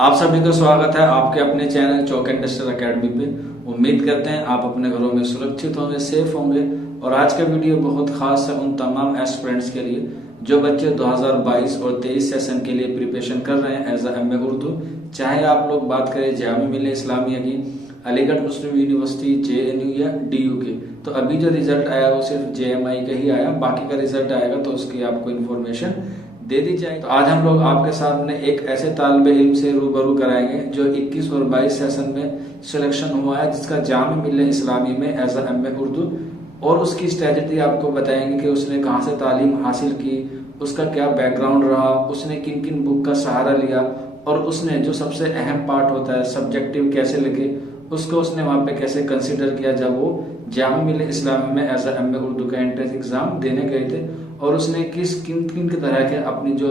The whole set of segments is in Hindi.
आप सभी का स्वागत है आपके अपने चैनल चौक इंडस्ट्रियल एकेडमी पे। उम्मीद करते हैं आप अपने घरों में सुरक्षित होंगे, सेफ होंगे। और आज का वीडियो बहुत खास है उन तमाम एस्पिरेंट्स के लिए जो बच्चे 2022 और 23 सेशन के लिए प्रिपरेशन कर रहे हैं एज एम ए उर्दू। चाहे आप लोग बात करें जामिया मिल्लिया इस्लामिया की, अलीगढ़ मुस्लिम यूनिवर्सिटी, JNU या DU के, तो अभी जो रिजल्ट आया वो सिर्फ JMI का ही आया, बाकी का रिजल्ट आएगा तो उसकी आपको इन्फॉर्मेशन दे दी जाए। तो आज हम लोग आपके सामने एक ऐसे तालिबे इल्म से रूबरू कराएंगे जो 21 और 22 सेशन में सिलेक्शन हुआ है, जिसका जामिया मिल्लिया इस्लामी में एज एम ए उर्दू, और उसकी स्ट्रेटजी आपको बताएंगे कि उसने कहाँ से तालीम हासिल की, उसका क्या बैकग्राउंड रहा, उसने किन किन बुक का सहारा लिया, और उसने जो सबसे अहम पार्ट होता है सब्जेक्टिव कैसे लगे उसको उसने वहां पे कैसे कंसिडर किया जब वो जामिया मिल्लिया इस्लामी में एज एम ए उर्दू का एंट्रेंस एग्जाम देने गए थे, और उसने किन किन की तरह के अपनी जो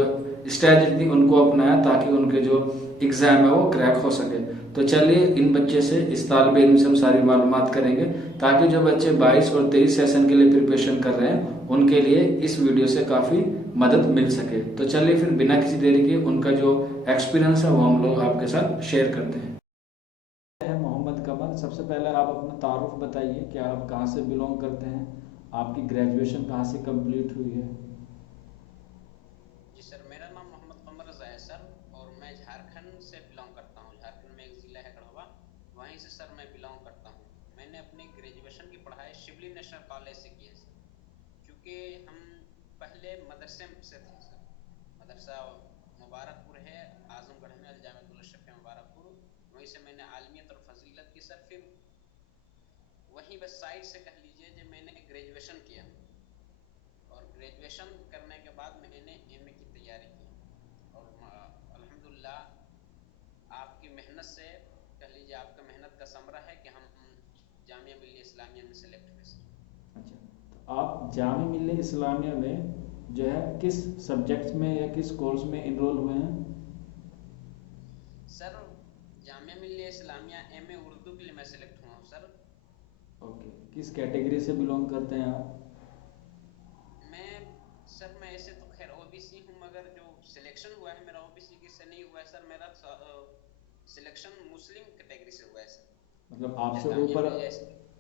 स्ट्रेटजी थी उनको अपनाया ताकि उनके जो एग्जाम है वो क्रैक हो सके। तो चलिए इन बच्चे से, इस तालिबे इल्म से हम सारी मालूमात करेंगे ताकि जो बच्चे 22 और 23 सेशन के लिए प्रिपरेशन कर रहे हैं उनके लिए इस वीडियो से काफी मदद मिल सके। तो चलिए फिर बिना किसी देरी के उनका जो एक्सपीरियंस है वो हम लोग आपके साथ शेयर करते हैं। मोहम्मद कमर, सबसे पहले आप अपना तारुफ बताइए कि आप कहाँ से बिलोंग करते हैं, आपकी ग्रेजुएशन कहाँ से कंप्लीट हुई है। जी सर, मेरा नाम मोहम्मद कमर रज़ा है सर। और मैं झारखंड से बिलोंग करता हूँ। झारखंड में एक ज़िला है गढ़वा, वहीं से सर मैं बिलोंग करता हूँ। मैंने अपनी ग्रेजुएशन की पढ़ाई शिवली नेशनल कॉलेज से की है सर। क्योंकि हम पहले मदरसे से थे सर। मदरसा मुबारकपुर है, आजमगढ़ में अलजामियतुल अशरफिया मुबारकपुर। वहीं से मैंने आलमियत और फजीलत की सर। फिर वहीं बस साइड से कह लीजिए कि मैंने ग्रेजुएशन किया, और ग्रेजुएशन करने के बाद मैंने MA की तैयारी की। और अल्हम्दुलिल्लाह आपकी मेहनत से, कह लीजिए आपका मेहनत का समरा है कि हम जामिया मिल्लिया इस्लामिया में सेलेक्ट हुए सर। अच्छा, तो आप जामिया मिल्लिया इस्लामिया में जो है किस सब्जेक्ट्स में या किस कोर्स में इनरोल हुए हैं। सर जामिया मिल्लिया इस्लामिया MA उर्दू के लिए मैं सेलेक्ट हुआ हूँ सर। ओके, किस कैटेगरी से बिलोंग करते हैं आप। मैं सर, मैं ऐसे तो खैर OBC हूँ, मगर जो सिलेक्शन हुआ है मेरा OBC की से नहीं हुआ है सर। मेरा सिलेक्शन मुस्लिम कैटेगरी से हुआ है सर। मतलब आपसे जामिया ऊपर, मिल्लिया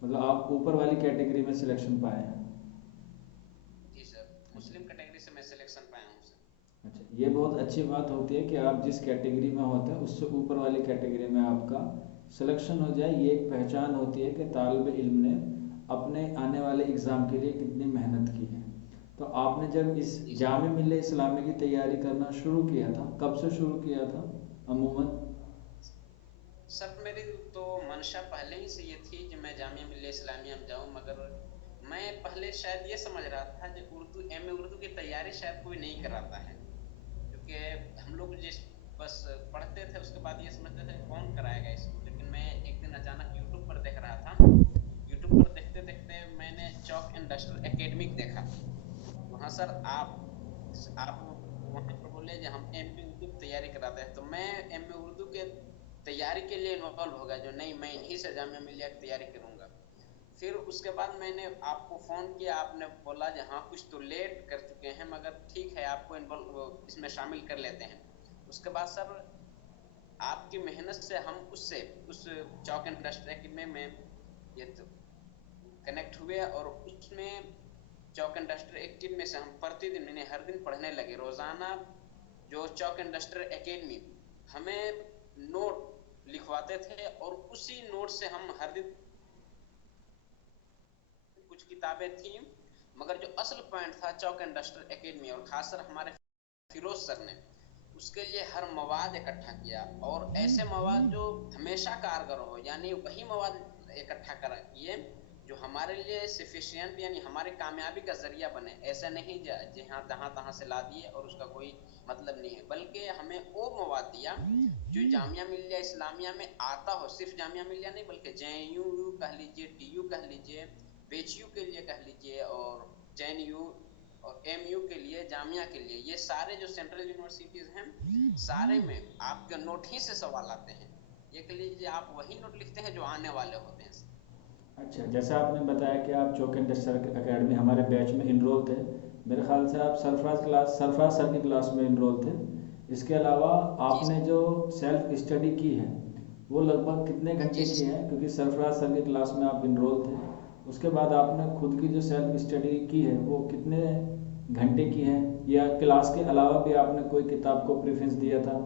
मतलब आप ऊपर वाली कैटेगरी में सिलेक्शन पाए हैं। जी सर, अच्छा। मुस्लिम कैटेगरी से मैं सिलेक्शन पाया हूँ सर। अच्छा, ये बहुत अच्छी बात होती है कि आप जिस कैटेगरी में होते हैं उससे ऊपर वाली कैटेगरी में आपका सिलेक्शन हो जाए। ये एक पहचान होती है कि तालिबे इल्म ने अपने आने वाले एग्ज़ाम के लिए कितनी मेहनत की है। तो आपने जब इस जी सर। जामिया मिल्लिया इस्लामी की तैयारी करना शुरू किया था, कब से शुरू किया था अमूमन। सर मेरी तो मंशा पहले ही से ये थी कि मैं जामिया मिल्लिया इस्लामिया में जाऊं, मगर मैं पहले शायद ये समझ रहा था कि उर्दू MA उर्दू की तैयारी शायद कोई नहीं कराता है। क्योंकि हम लोग जिस बस पढ़ते थे उसके बाद ये समझते थे कौन कराएगा इसको। लेकिन मैं एक दिन अचानक यूट्यूब पर देख रहा था। यूट्यूब पर देखते देखते मैंने चौक इंडस्ट्रियल एकेडमिक देखा। वहाँ सर आप वहाँ पर बोले कि हम MA उर्दू की तैयारी कराते हैं, तो मैं MA उर्दू के तैयारी के लिए इन्वॉल्व हो गया, जो नहीं मैं इन्हीं से जामिया मिल्लिया की तैयारी करूंगा। फिर उसके बाद मैंने आपको फोन किया, आपने बोला कि हाँ कुछ तो लेट कर चुके हैं, मगर ठीक है आपको इन्वॉल्व इसमें शामिल कर लेते हैं। उसके बाद सर आपकी मेहनत से हम उस चौक इंडस्ट्री में ये तो कनेक्ट हुए, और उसमें चौक इंडस्ट्री एक्टिव में से हम प्रतिदिन, मैंने हर दिन पढ़ने लगे रोजाना। जो चौक इंडस्ट्री एकेडमी हमें नोट लिखवाते थे, और उसी नोट से हम हर दिन, कुछ किताबें थी, मगर जो असल पॉइंट था चौक इंडस्ट्री एकेडमी और खासकर हमारे फिरोज सर ने उसके लिए हर मवाद इकट्ठा किया, और ऐसे मवाद जो हमेशा कारगर हो, यानी वही मवाद इकट्ठा कर किए जो हमारे लिए सफिशियंट यानी हमारे कामयाबी का जरिया बने। ऐसा नहीं जहाँ तहाँ तहाँ से ला दिए और उसका कोई मतलब नहीं है, बल्कि हमें वो मवाद दिया जो जामिया मिल्लिया इस्लामिया में आता हो। सिर्फ जामिया मिल्लिया नहीं, बल्कि JNU कह लीजिए, DU कह लीजिए, BHU के लिए कह लीजिए, और JNU और MU के लिए, जामिया के लिए, ये सारे जो सेंट्रल यूनिवर्सिटीज हैं सारे में आपके नोट ही से सवाल आते हैं। ये कह लीजिए आप वही नोट लिखते हैं जो आने वाले होते हैं। अच्छा, जैसे आपने बताया कि आप चौक इंडस्ट्रियल एकेडमी हमारे बैच में इनरोल थे, मेरे ख्याल से आप सरफराज सर की क्लास में इनरोल थे। इसके अलावा जी आपने जो सेल्फ स्टडी की है वो लगभग कितने घंटे जी की है, क्योंकि सरफराज सर की क्लास में आप इनरोल थे। उसके बाद आपने खुद की जो सेल्फ स्टडी की है वो कितने घंटे की है, या क्लास के अलावा भी आपने कोई किताब को प्रेफरेंस दिया था?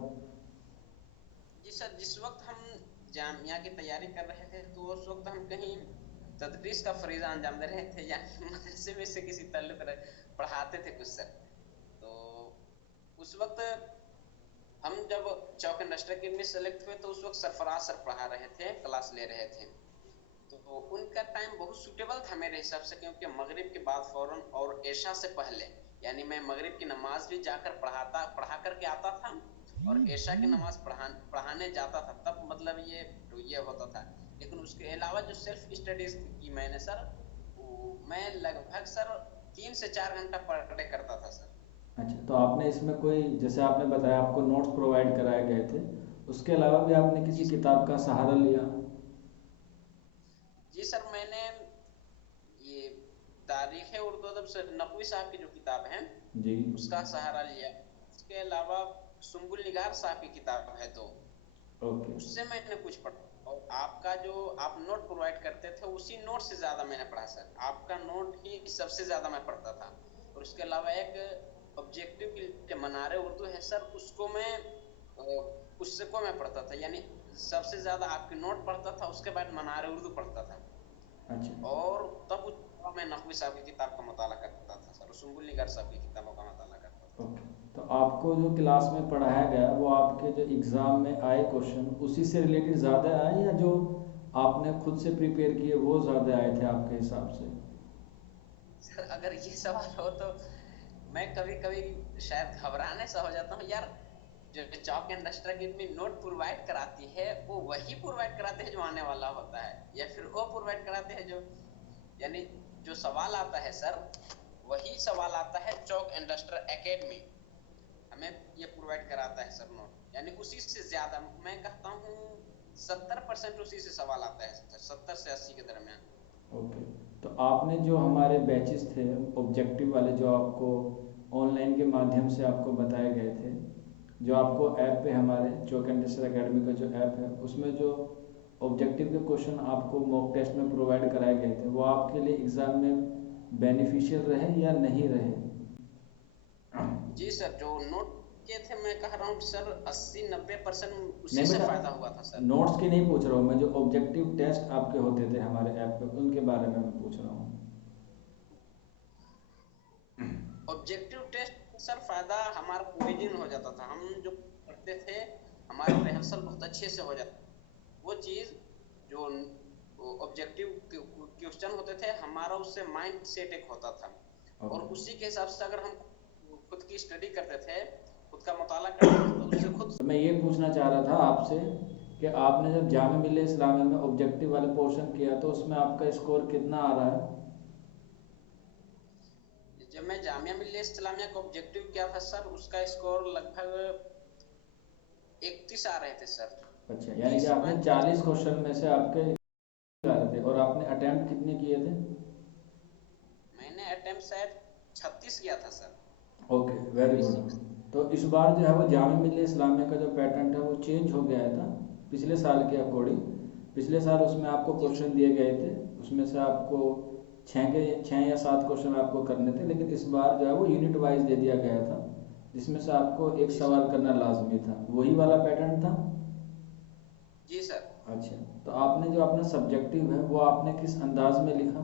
जी सर, जिस वक्त हम जामिया की तैयारी कर रहे थे तो उस वक्त हम कहीं तदरीस का फरीजा अंजाम दे रहे थे, यानी मदरसे में से किसी पढ़ाते थे कुछ सर। तो उस वक्त हम जब चौक इंडस्ट्री के में सेलेक्ट हुए तो उस वक्त सरफराज सर पढ़ा रहे थे, क्लास ले रहे थे। तो उनका टाइम बहुत सूटेबल था मेरे हिसाब से, क्योंकि मगरिब के बाद फौरन और ऐशा से पहले, यानी मैं मगरिब की नमाज भी जाकर पढ़ा करके आता था और ऐशा की नमाज पढ़ाने जाता था, तब मतलब ये होता था। लेकिन उसके अलावा जो सेल्फ स्टडीज की मैंने सर, मैं लगभग सर 3 से 4 घंटा पर डे करता था सर। अच्छा, तो आपने इसमें कोई, जैसे आपने बताया आपको नोट्स प्रोवाइड कराए गए थे, उसके अलावा भी आपने किसी जी किताब का सहारा लिया? जी सर, मैंने ये तारीख उर्दू अदब से नकवी साहब की जो किताब है जी। उसका सहारा लिया। इसके अलावा सुम्बुल निगार साहब की किताब है तो ओके। उससे मैंने कुछ पढ़ा, और आपका जो आप नोट प्रोवाइड करते थे उसी नोट से ज्यादा मैंने पढ़ा सर। आपका नोट ही सबसे ज्यादा मैं पढ़ता था। और उसके अलावा एक ऑब्जेक्टिव के लिए मनारे उर्दू है सर, उसको मैं उससे को मैं पढ़ता था, यानी सबसे ज्यादा आपके नोट पढ़ता था, उसके बाद मनारे उर्दू पढ़ता था। अच्छा। और तब मैं नकवी साहब की किताब का मुताला करता था सर, सुम्बुल निगार साहब की किताबों का मुताला करता था। ओके, तो आपको जो क्लास में पढ़ाया गया वो आपके जो एग्ज़ाम में आए क्वेश्चन उसी से रिलेटेड ज़्यादा आए, या जो आपने खुद से प्रिपेयर किए वो ज़्यादा आए थे आपके हिसाब से? सर अगर ये सवाल हो तो मैं कभी कभी शायद घबराने सा हो जाता हूँ यार। जो चौक एंड डस्टर की में नोट प्रोवाइड कराती है वो वही प्रोवाइड कराते हैं जो आने वाला होता है, या फिर वो प्रोवाइड कराते हैं जो, यानी जो सवाल आता है सर वही सवाल आता है चौक एंड डस्टर एकेडमी हमें ये प्रोवाइड कराता है सर नोट, यानी उसी से ज्यादा मैं कहता हूँ 70% उसी से सवाल आता है सर, 70 से 80 के दरमियान। ओके, तो आपने जो हमारे बैचेस थे ऑब्जेक्टिव वाले, जो आपको ऑनलाइन के माध्यम से आपको बताए गए थे, जो आपको ऐप पे हमारे चौक एंड डस्टर एकेडमी का जो ऐप है उसमें जो ऑब्जेक्टिव के क्वेश्चन आपको मॉक टेस्ट में प्रोवाइड कराए गए थे, वो आपके लिए एग्ज़ाम में बेनिफिशियल रहे या नहीं रहे? जी सर, जो नोट के थे मैं कह रहा हूँ सर 80-90% नहीं उसी से बेटा, फायदा हुआ था सर। नोट्स की नहीं पूछ रहा हूँ मैं, जो ऑब्जेक्टिव टेस्ट आपके होते थे हमारे ऐप पे उनके बारे में मैं पूछ रहा हूँ। ऑब्जेक्टिव टेस्ट सर फायदा हमारा पूरे दिन हो जाता था, हम जो पढ़ते थे हमारा रिहर्सल बहुत अच्छे से हो जाता। वो चीज जो ऑब्जेक्टिव क्वेश्चन होते थे हमारा उससे माइंड सेट एक होता था, और ओके, उसी के हिसाब से अगर हम खुद की स्टडी करते थे, खुद का मुताला करते थे तो उससे खुद। तो मैं ये पूछना चाह रहा था आपसे कि आपने जब जामिया मिल्लिया इस्लामिया में ऑब्जेक्टिव वाले पोर्शन किया तो उसमें आपका स्कोर कितना आ रहा है? जब मैं जामिया मिल्लिया इस्लामिया का ऑब्जेक्टिव किया था सर उसका स्कोर लगभग 31 आ रहे थे सर। अच्छा, यानी कि तीस आपने पॉइंट 40 क्वेश्चन में से आपके आ रहे थे, और आपने अटेम्प्ट कितने किए थे? मैंने अटेम्प्ट शायद 36 किया था सर। Okay, very 36। गुड। तो इस बार जो है वो जामिया मिल्लिया इस्लामिया का जो पैटर्न था वो चेंज हो गया था पिछले साल के अकॉर्डिंग। पिछले साल उसमें आपको जी क्वेश्चन दिए गए थे, उसमें से आपको 6 या 7 क्वेश्चन आपको करने थे, लेकिन इस बार जो है वो यूनिट वाइज दे दिया गया था, जिसमें से आपको एक जी सर। सवाल करना लाजमी था। वही वाला पैटर्न था? जी सर। अच्छा, तो आपने जो अपना सब्जेक्टिव है वो आपने किस अंदाज में लिखा?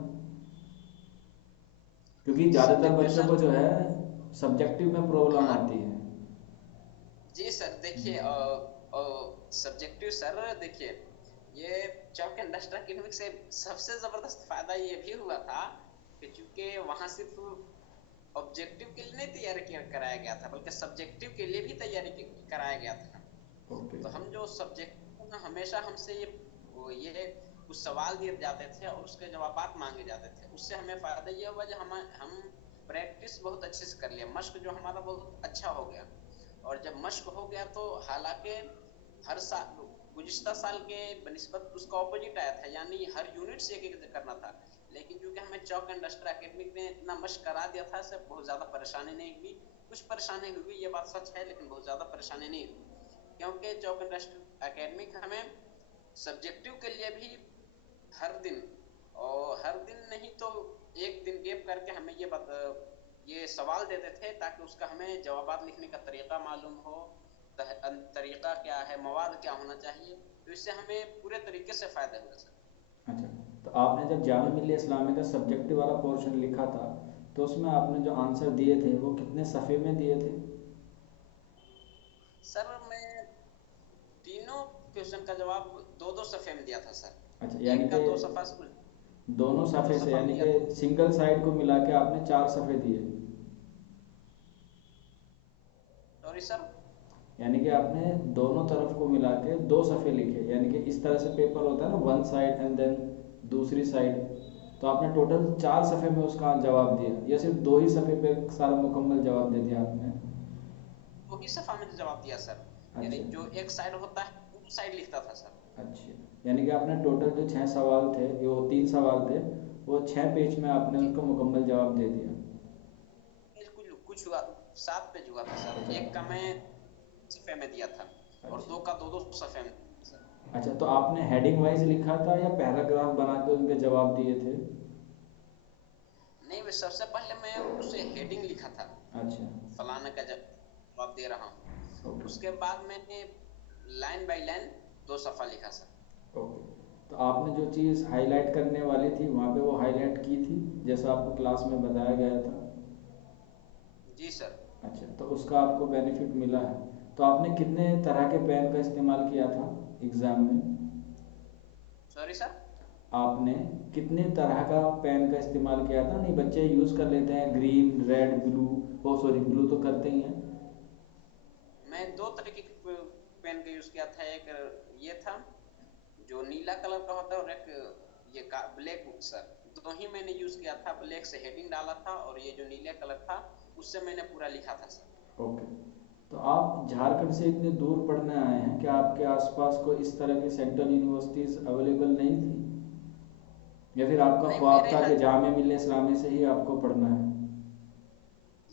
क्योंकि ज़्यादातर सब्जेक्टिव बच्चों सर को जो है सब्जेक्टिव में प्रॉब्लम हमारा, आती है। जी सर देखिए सब्जेक्टिव सर देखिए, ये चौक एंड डस्ट एकेडमिक से सबसे जबरदस्त फायदा ये भी हुआ था कि चूंकि वहां सिर्फ ऑब्जेक्टिव के लिए नहीं तैयारी कराया गया था बल्कि सब्जेक्टिव के लिए भी तैयारी कराया गया था। ओके। तो हम जो सब्जेक्ट में हमेशा हमसे ये कुछ सवाल दिए जाते थे और उसके जवाब मांगे जाते थे, उससे हमें फायदा ये हुआ जो हम प्रैक्टिस बहुत अच्छे से कर लिया, मश्क जो हमारा बहुत अच्छा हो गया। और जब मश्क हो गया तो हालांकि हर साल गुज़िश्ता साल के बनिस्बत उसका ऑपोजिट आया था, यानी हर यूनिट से एक एक करना था। लेकिन क्योंकि हमें चौक एंड डस्टर एकेडमिक ने इतना मशक करा दिया था, सब बहुत ज़्यादा परेशानी नहीं हुई। कुछ परेशानी हुई, ये बात सच है, लेकिन बहुत ज़्यादा परेशानी नहीं हुई, क्योंकि चौक एंड डस्टर एकेडमिक हमें सब्जेक्टिव के लिए भी हर दिन, और हर दिन नहीं तो एक दिन गैप करके हमें ये सवाल देते थे, ताकि उसका हमें जवाबात लिखने का तरीका मालूम हो, तरीका क्या है, मवाद क्या होना चाहिए। तो इससे हमें पूरे तरीके से फायदा हुआ सर। अच्छा, तो आपने जब जामिया मिल्लिया इस्लामिया का सब्जेक्टिव वाला पोर्शन लिखा था, तो उसमें आपने जो आंसर दिए थे वो कितने सफ़े में दिए थे? सर मैं तीनों क्वेश्चन का जवाब दो दो सफ़े में दिया था सर। अच्छा, यानी एक का कि 2 सफ़ा दोनों दो सफ़े से, सफ़ा में यानी दिया था। कि सिंगल साइड को मिला के आपने 4 सफ़े दिए। Sorry sir. यानी कि आपने दोनों तरफ को मिला के 2 सफ़े लिखे, यानी कि इस तरह से पेपर होता है ना, वन साइड एंड देन दूसरी साइड। तो आपने टोटल 4 सफ़े में उसका जवाब दिया, या सिर्फ 2 ही सफ़े पे सारा मुकम्मल जवाब दे दिया आपने? दो ही सफ़ा में जवाब दिया सर। यानी अच्छा। जो एक साइड होता है वो साइड लिखता था सर। अच्छा, यानी कि आपने टोटल जो 6 सवाल थे, वो 3 सवाल थे, वो 6 पेज में आपने जी। उनको मुकम्मल जवाब दे दिया। कुछ कुछ हुआ, 7 पेज हुआ था सर। अच्छा। एक का मैं सफ़े में दिया था, और अच्छा। दो का दो दो सफ़े में दिया सर। अच्छा, तो आपने हेडिंग वाइज लिखा था या पैराग्राफ बना के उनके जवाब दिए थे? नहीं, वे सबसे पहले मैं उसे हेडिंग लिखा था, अच्छा। फलाना का जवाब दे रहा हूँ। ओके। उसके बाद मैंने लाइन बाय लाइन 2 सफ़ा लिखा सर। ओके, तो आपने जो चीज़ हाईलाइट करने वाली थी वहाँ पे वो हाईलाइट की थी, जैसा आपको क्लास में बताया गया था? जी सर। अच्छा, तो उसका आपको बेनिफिट मिला है। तो आपने कितने तरह के पेन का इस्तेमाल किया था एग्ज़ाम में? Sorry sir. आपने कितने तरह का पेन का इस्तेमाल किया था? नहीं, बच्चे यूज़ कर लेते हैं ग्रीन, रेड, ब्लू। ओ सॉरी, ब्लू तो करते ही हैं। मैं 2 तरीके के पेन का यूज़ किया था। एक ये था जो नीला कलर का होता है, और एक ये का ब्लैक सर। दो ही मैंने यूज़ किया था। ब्लैक से हेडिंग डाला था, और ये जो नीले कलर था उससे मैंने पूरा लिखा था सर। ओके, तो आप झारखंड से इतने दूर पढ़ने आए हैं, क्या आपके आसपास कोई इस तरह की सेंट्रल यूनिवर्सिटीज़ अवेलेबल नहीं थी, या फिर आपका नहीं, ख्वाब मेरे था यहाँ कि जामिया मिल्लिया इस्लामिया से ही आपको पढ़ना है?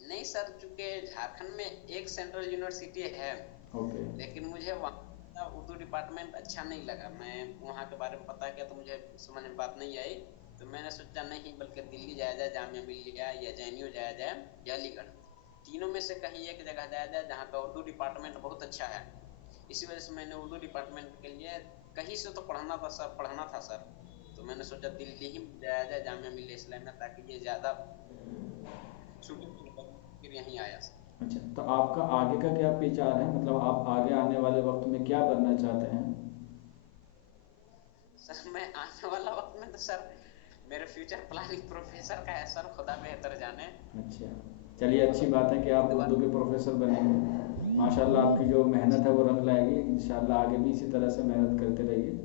नहीं सर, चूंकि झारखंड में एक सेंट्रल यूनिवर्सिटी है, ओके। लेकिन मुझे वहाँ का उर्दू डिपार्टमेंट अच्छा नहीं लगा। मैं वहाँ के बारे में पता किया तो मुझे समझ में बात नहीं आई। तो मैंने सोचा नहीं, बल्कि दिल्ली जाया जाए, जामिया मिल्लिया या जेएनयू जाया जाए, या अलीगढ़। तीनों में से कहीं एक जगह जाया जाए जहाँ का उर्दू डिपार्टमेंट बहुत अच्छा है। इसी वजह से मैंने उर्दू डिपार्टमेंट के लिए कहीं से तो पढ़ना था सर। तो मैंने सोचा दिल्ली ही जाया जाए, जामिया मिल्लिया इस्लामिया, ताकि ये ज़्यादा सूटेबल हो, फिर यहीं आया सर। अच्छा, तो आपका आगे का क्या विचार है, मतलब आप आगे आने वाले वक्त में क्या बनना चाहते हैं? सर मैं आने वाला वक्त में तो सर मेरे फ्यूचर प्लानिंग प्रोफेसर का है सर, खुदा बेहतर जाने। अच्छा, चलिए, अच्छी बात है कि आप दुआ। उर्दू के प्रोफेसर बनेंगे। माशाल्लाह, आपकी जो मेहनत है वो रंग लाएगी इंशाल्लाह। आगे भी इसी तरह से मेहनत करते रहिए।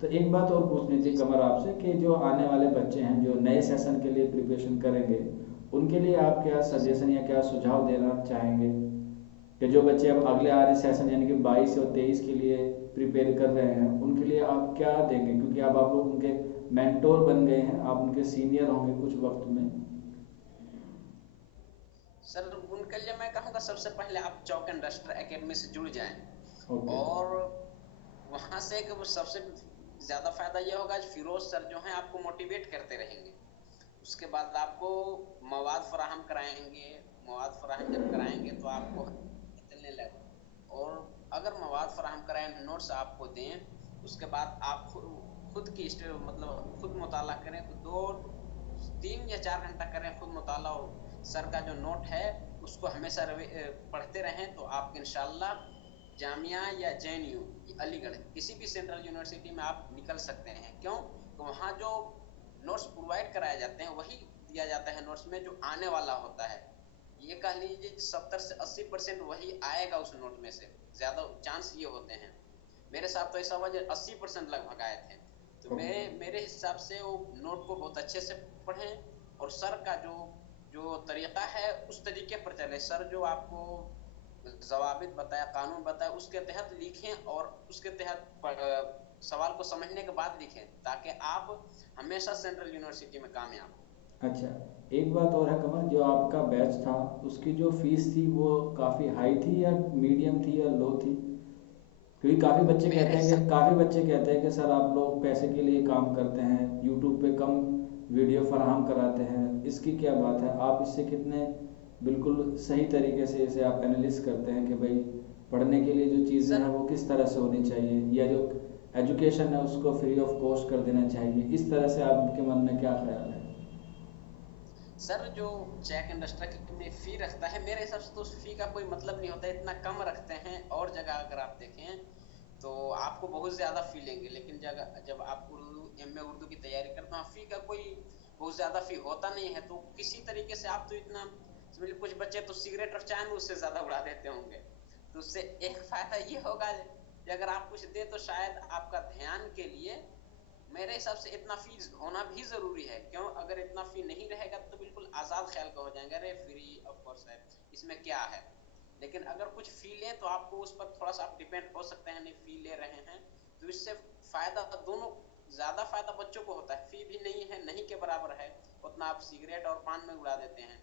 तो एक बात और पूछनी थी जी कमर आपसे, कि जो आने वाले बच्चे हैं जो नए सेशन के लिए प्रिपरेशन करेंगे, उनके लिए आप क्या जी सर। सजेशन या क्या सुझाव देना चाहेंगे? कि जो बच्चे अब अगले आ रहे सेशन यानी कि 22 और 23 के लिए प्रिपेयर कर रहे हैं, उनके लिए आप क्या देंगे, क्योंकि अब आप लोग उनके मेंटोर बन गए हैं, आप उनके सीनियर होंगे कुछ वक्त में। सर उनके लिए मैं कहूँगा, सबसे पहले आप चौक एंड डस्टर एकेडमी से जुड़ जाएं। ओके। और वहां से एक सबसे ज्यादा फायदा ये होगा, फिरोज सर जो हैं आपको मोटिवेट करते रहेंगे। उसके बाद आपको मवाद फराहम कराएंगे। मवाद फराहम जब कराएंगे तो आपको चलने लगे। और अगर मवाद फराहम कराएं, नोट्स आपको दें, उसके बाद आप खुद की मतलब खुद मुताला करें, तो 2 3 या 4 घंटा करें खुद मुताला। और सर का जो नोट है उसको हमेशा पढ़ते रहें, तो आप इंशाल्लाह जामिया या जेएनयू, अलीगढ़, किसी भी सेंट्रल यूनिवर्सिटी में आप निकल सकते हैं। क्यों? तो वहाँ जो नोट्स प्रोवाइड कराए जाते हैं वही दिया जाता है नोट्स में जो आने वाला होता है। ये कह लीजिए 70 से 80% वही आएगा उस नोट में से, ज्यादा चांस ये होते हैं। मेरे साथ तो ऐसा हुआ जो 80% लगभग आए थे। तो ओके। मेरे हिसाब से वो नोट को बहुत अच्छे से पढ़ें, और सर का जो जो तरीका है उस तरीके पर चले। सर जो आपको जवाबित बताया, कानून बताया, उसके तहत लिखें और उसके तहत सवाल को समझने के बाद लिखें, ताकि आप हमेशा सेंट्रल यूनिवर्सिटी में कामयाब हो। अच्छा, एक बात और है कमल, जो आपका बैच था उसकी जो फीस थी वो काफ़ी हाई थी या मीडियम थी या लो थी? क्योंकि मेरे हिसाब काफ़ी बच्चे कहते हैं कि सर आप लोग पैसे के लिए काम करते हैं, यूट्यूब पे कम वीडियो फराहम कराते हैं, इसकी क्या बात है? आप इससे कितने बिल्कुल सही तरीके से इसे आप एनालिस करते हैं कि भाई पढ़ने के लिए जो चीज़ें सर हैं वो किस तरह से होनी चाहिए, या जो एजुकेशन है उसको फ्री ऑफ कॉस्ट कर देना चाहिए, इस तरह से आपके मन में क्या ख्याल है? सर जो जैक इंडस्ट्री में फी रखता है, मेरे हिसाब से तो उस फी का कोई मतलब नहीं होता, इतना कम रखते हैं। और जगह अगर आप देखें तो आपको बहुत ज्यादा फी लेंगे, लेकिन जगह जब आप एमए उर्दू की तैयारी करते हैं, फी का कोई बहुत ज्यादा फी होता नहीं है। तो किसी तरीके से आप तो इतना समझ लो, कुछ बच्चे तो सिगरेट और चाय में उससे ज्यादा उड़ा देते होंगे। तो उससे एक फायदा ये होगा कि अगर आप कुछ दे तो शायद आपका ध्यान के लिए, मेरे हिसाब से इतना फीस होना भी जरूरी है। क्यों? अगर इतना फी नहीं रहेगा तो बिल्कुल आजाद ख्याल का हो जाएंगे, अरे फ्री ऑफ कोर्स है, इसमें क्या है। लेकिन अगर कुछ फी लें तो आपको उस पर थोड़ा सा आप डिपेंड हो सकते हैं, नहीं फी ले रहे हैं तो इससे फायदा दोनों, ज्यादा फायदा बच्चों को होता है। फी भी नहीं है, नहीं के बराबर है, उतना आप सिगरेट और पान में उड़ा देते हैं।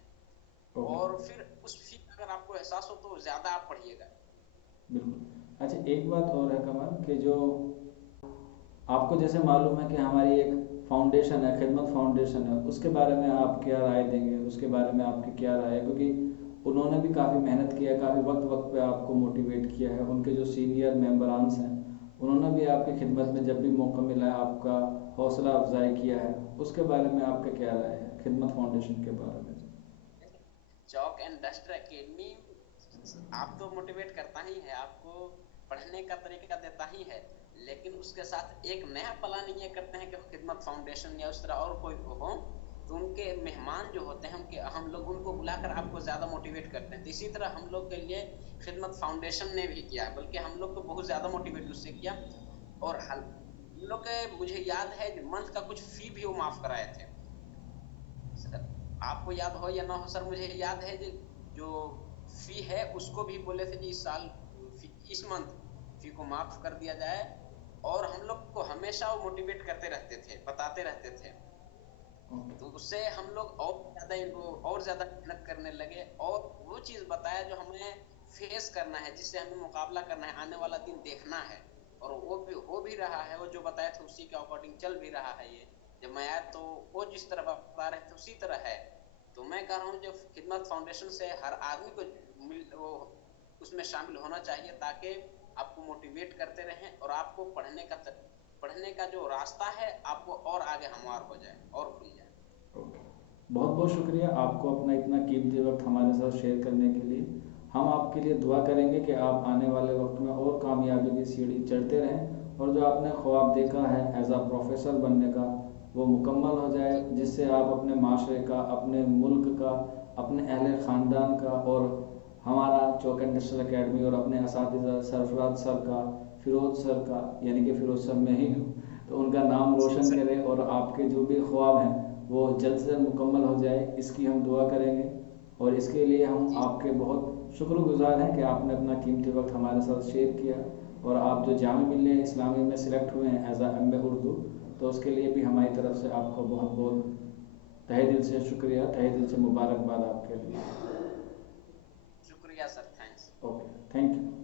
ओके, और फिर उस फी का अगर आपको एहसास हो तो ज्यादा आप पढ़िएगा। बिल्कुल। अच्छा, एक बात और है कमल कि जो आपको जैसे मालूम है कि हमारी एक फाउंडेशन है, खिदमत फाउंडेशन है, उसके बारे में आप क्या राय देंगे, उसके बारे में आपकी क्या राय है? क्योंकि उन्होंने भी काफ़ी मेहनत किया है, काफ़ी वक्त वक्त पे आपको मोटिवेट किया है, उनके जो सीनियर मेंबरान्स हैं उन्होंने भी आपकी खिदमत में जब भी मौका मिला है आपका हौसला अफजाई किया है, उसके बारे में आपका क्या राय है खिदमत फाउंडेशन के बारे में? चौक एंड डस्ट एकेडमी आप तो मोटिवेट करता ही है, आपको पढ़ने का तरीका देता ही है, लेकिन उसके साथ एक नया प्लान ये करते हैं कि खिदमत फाउंडेशन या उस तरह और कोई हो, तो उनके मेहमान जो होते हैं उनके, हम लोग उनको बुलाकर आपको ज्यादा मोटिवेट करते हैं। तो इसी तरह हम लोग के लिए खिदमत फाउंडेशन ने भी किया है, बल्कि हम लोग को बहुत ज्यादा मोटिवेट उससे किया। और हम लोग के, मुझे याद है मंथ का कुछ फी भी वो माफ कराए थे सर। आपको याद हो या ना हो सर, मुझे याद है जो फी है उसको भी बोले थे कि इस साल इस मंथ फी को माफ कर दिया जाए। और हम लोग को हमेशा वो मोटिवेट करते रहते थे, बताते रहते थे। ओके। तो उससे हम लोग और ज्यादा इनको और ज्यादा मेहनत करने लगे, और वो चीज बताया जो हमें फेस करना है, जिससे हमें मुकाबला करना है, आने वाला दिन देखना है। और वो भी हो भी रहा है, वो जो बताया था उसी के अकॉर्डिंग चल भी रहा है। ये जब मैं आया तो वो जिस तरह बता रहे थे उसी तरह है। तो मैं कह रहा हूँ जो खिदमत फाउंडेशन से हर आदमी को वो उसमें शामिल होना चाहिए, ताकि आपको मोटिवेट करते रहें और आपको पढ़ने का जो रास्ता है आपको और आगे हमवार हो जाए और खुल जाए। ओके, बहुत बहुत शुक्रिया आपको अपना इतना कीमती वक्त हमारे साथ शेयर करने के लिए। हम आपके लिए दुआ करेंगे कि आप आने वाले वक्त में और कामयाबी की सीढ़ी चढ़ते रहें, और जो आपने ख्वाब देखा है एज आ प्रोफेसर बनने का वो मुकम्मल हो जाए, जिससे आप अपने माशरे का, अपने मुल्क का, अपने अहले ख़ानदान का, और हमारा चौक इंडस्ट्रियल अकेडमी और अपने इसातिज़ा सरफराज सर का, फ़िरोज़ सर का, यानी कि फ़िरोज़ सर मैं ही हूँ, तो उनका नाम रोशन सर करें और आपके जो भी ख्वाब हैं वो जल्द से जल्द मुकम्मल हो जाए, इसकी हम दुआ करेंगे। और इसके लिए हम जी आपके बहुत शुक्रगुजार हैं कि आपने अपना कीमती वक्त हमारे साथ शेयर किया। और आप जो जामिया मिल्लिया इस्लामिया में सिलेक्ट हुए हैं एज आ एम उर्दू, तो उसके लिए भी हमारी तरफ से आपको बहुत बहुत तहे दिल से शुक्रिया, तहे दिल से मुबारकबाद आपके लिए। शुक्रिया sir, thanks. Okay, thank you.